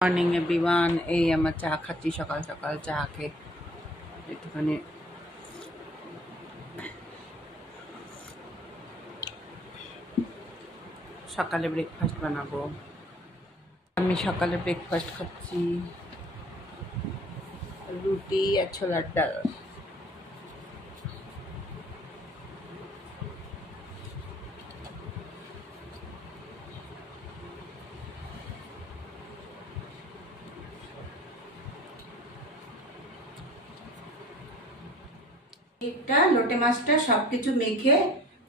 Morning everyone. এই আমার চা খাচ্ছি, সকাল সকাল চা খেয়ে একটুখানি সকালে ব্রেকফাস্ট বানাবো। আমি সকালে ব্রেকফাস্ট খাচ্ছি রুটি আর ছোলার ডাল। একটা লোটে মাছটা সবকিছু মেখে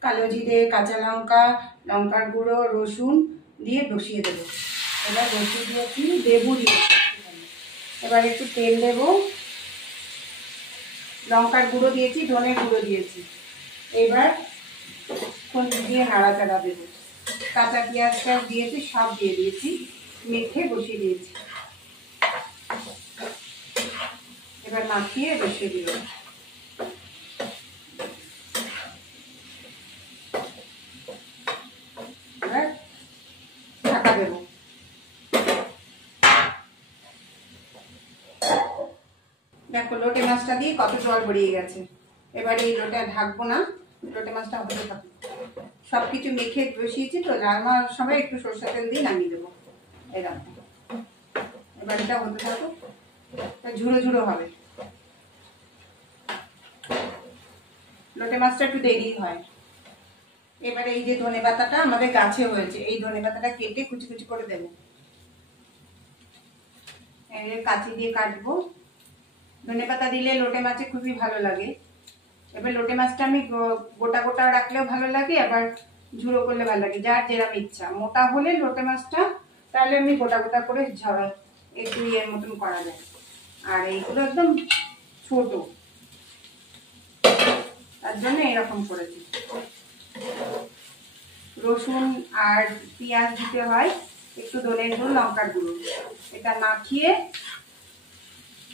কালো জিরে, কাঁচা লঙ্কা, লঙ্কার গুঁড়ো, রসুন দিয়ে বসিয়ে দেবো। এবার বসিয়ে দিয়েছি, লেবু দিয়ে এবার একটু তেল দেবো, লঙ্কার গুঁড়ো দিয়েছি, ধনের গুঁড়ো দিয়েছি। এবার খুন্তি দিয়ে নাড়াচাড়া দেবো। কাঁচা পেঁয়াজটা দিয়েছি, সব দিয়ে দিয়েছি, মেখে বসিয়ে দিয়েছি। এবার মাখিয়ে বসিয়ে দিল। এবার ঢাকা দেবো। দেখো লোটে মাছটা দিয়ে কত জল বেরিয়ে গেছে। এবার এই লোটা ঢাকবো না, লোটে মাছটা হতে থাকবে। সবকিছু মেখে বসিয়েছি তো, নামার সময় একটু সরষের তেল দিয়ে নামিয়ে দেবো। এরকম এবার এটা হতে থাকো, ঝুড়ো ঝুড়ো হবে। লোটে মাছটা একটু দেরি হয়। এবারে এই যে ধনে পাতাটা আমাদের গাছে হয়েছে, এই ধনে পাতাটা কেটে কুচি কুচি করে দেবো। কাঁচি দিয়ে কাটবো। ধনে পাতা দিলে লোটে মাছে খুবই ভালো লাগে। এবার লোটে মাছটা আমি গোটা গোটা রাখলেও ভালো লাগে, আবার ঝুড়ো করলে ভালো লাগে, যার যেরকম ইচ্ছা। মোটা হলে লোটে মাছটা তাহলে আমি গোটা গোটা করে একটু ইয়ের মতন করা যায়। আর এইগুলো একদম ছোট, তার জন্য এরকম করেছি। রসুন আর পেঁয়াজ দিতে হয়, একটু ধনের গুঁড়ো, লঙ্কার গুঁড়ো, এটা মাখিয়ে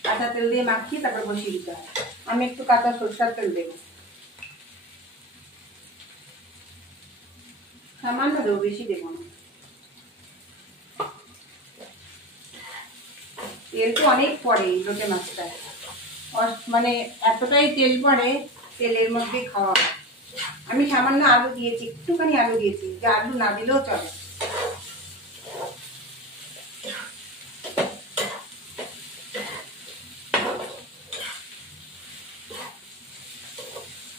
কাঁচা তেল দিয়ে মাখিয়ে তারপর বসিয়ে দিতে হয়। আমি একটু কাঁচা সরষের তেল দেবো, সামান্য দেবো, বেশি দেবো না। তেল তো অনেক পড়ে লোটে মাছটায়, মানে এতটাই তেল পড়ে, তেলের মধ্যে খাওয়া। আমি সামান্য আলু দিয়েছি, একটুখানি আলু দিয়েছি, যে আলু না দিলেও চলে।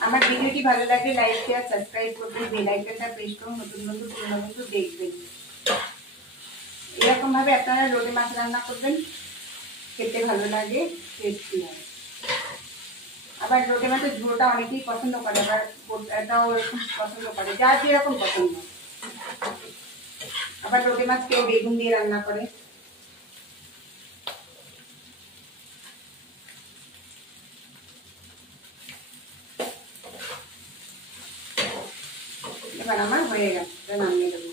আমার ভিডিওটি ভালো লাগলে লাইক, শেয়ার, সাবস্ক্রাইব করবেন, বেল আইকনটা প্রেস করুন। নতুন নতুন পুরনো বন্ধু দেখবেন। এরকম ভাবে আপনারা লোটে মাছ রান্না করবেন, খেতে ভালো লাগে, টেস্টি হয়। আবার লোটে মাছের ঝোলটা অনেকেই পছন্দ করে, আবার এটাও এরকম পছন্দ করে, যার যেরকম পছন্দ। আবার লোটে মাছ কেউ বেগুন দিয়ে রান্না করে। এবার আমার হয়ে গেছে, নামিয়ে দেবো।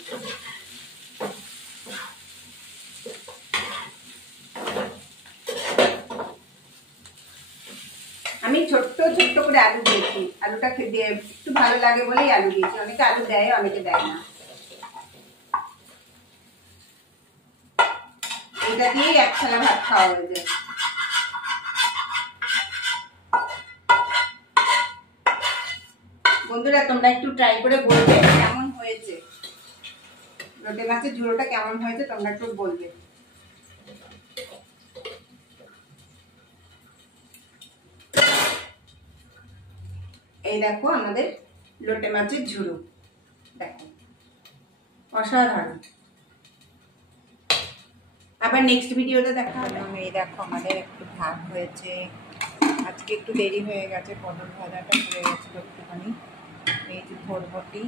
আমি ছোট্ট ছোট্ট করে আলু দিয়েছি, আলুটা একটু ভালো লাগে বলেই আলু দিয়েছি। অনেকে আলু দেয়, অনেকে দেয় না। এটা দিয়েই এক থালা ভাত খাওয়া হয়ে যায়। বন্ধুরা, তোমরা একটু ট্রাই করে বলবে কেমন হয়েছে, লোটে মাছের ঝোলটা কেমন হয়েছে, তোমরা একটু বলবে। এই দেখো আমাদের লোটে মাছের ঝুড়ো, দেখো অসাধারণ। আবার নেক্সট ভিডিওতে দেখা হবে। এই দেখো আমাদের একটু ভাত হয়েছে, আজকে একটু দেরি হয়ে গেছে, পটল ভাজাটা পড়ে গেছিলো একটুখানি। এই যে বরবটি,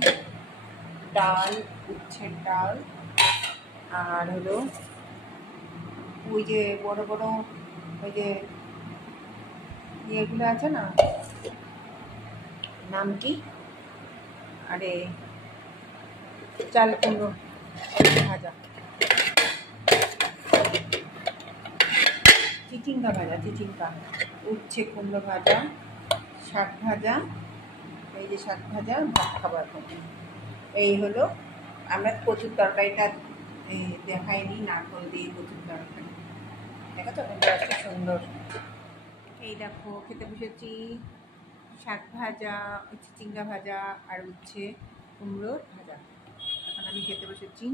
ডাল, উচ্ছের ডাল, আর হলো ওই যে বড় বড় ওই যে ইয়েগুলো আছে না, নাম কি, আরে চাল কুমড়ো ভাজা, চিচিঙ্গা ভাজা, চিচিঙ্গা, উচ্ছে কুমড়ো ভাজা, শাক ভাজা, এই যে শাক ভাজা, ভাত খাবার। এই হলো আমরা কচুর তরকারিটা দেখাইনি, নারকল দিয়ে কচুর তরকারি। দেখো তো কুমড়ো গাছটা সুন্দর। এই দেখো খেতে বসেছি, শাক ভাজা, চিচিঙ্গা ভাজা আর হচ্ছে কুমড়োর ভাজা। এখন আমি খেতে বসেছি।